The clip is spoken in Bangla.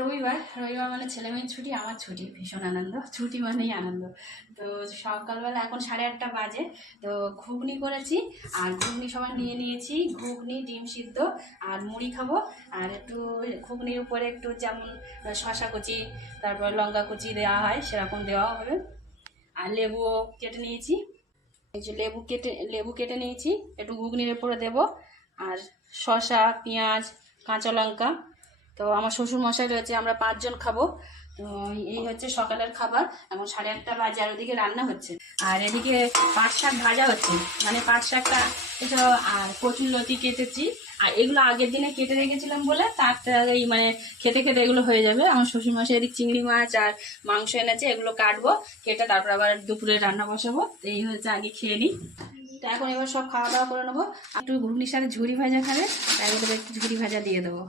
রবিবার রবিবার মানে ছেলে মেয়ের ছুটি, আমার ছুটি, ভীষণ আনন্দ, ছুটি মানেই আনন্দ। তো সকালবেলা এখন 8:30 বাজে, তো ঘুগনি করেছি, আর ঘুগনি সবাই নিয়ে নিয়েছি, ঘুগনি ডিম সিদ্ধ আর মুড়ি খাবো। আর একটু ঘুগনির উপরে একটু যেমন শশা কুচি, তারপর লঙ্কা কুচি দেওয়া হয় সেরকম দেওয়া হবে। আর লেবুও কেটে নিয়েছি, এই যে লেবু কেটে নিয়েছি, একটু ঘুগনির উপরে দেবো। আর শশা, পেঁয়াজ, কাঁচা লঙ্কা। তো আমার শ্বশুর মশাই রয়েছে, আমরা 5 জন খাবো। তো এই হচ্ছে সকালের খাবার। এখন 8:30 বাজে, আর ওদিকে রান্না হচ্ছে, আর এদিকে পাট শাক ভাজা হচ্ছে। মানে পাট শাকটা এটা, আর কচুর লতি কেটেছি, আর এগুলো আগের দিনে কেটে রেখেছিলাম বলে তাড়াতাড়ি মানে খেতে খেতে এগুলো হয়ে যাবে। আমার শ্বশুর মশাই এদিকে চিংড়ি মাছ আর মাংস এনেছে, এগুলো কাটবো, কেটে তারপর আবার দুপুরে রান্না বসাবো। তো এই হচ্ছে, আগে খেয়ে নিই। তো এখন এবার সব খাওয়া দাওয়া করে নেবো। একটু ঘুগনির সাথে ঝুরি ভাজা খাবে, তাই ওদের একটু ঝুরি ভাজা দিয়ে দেবো।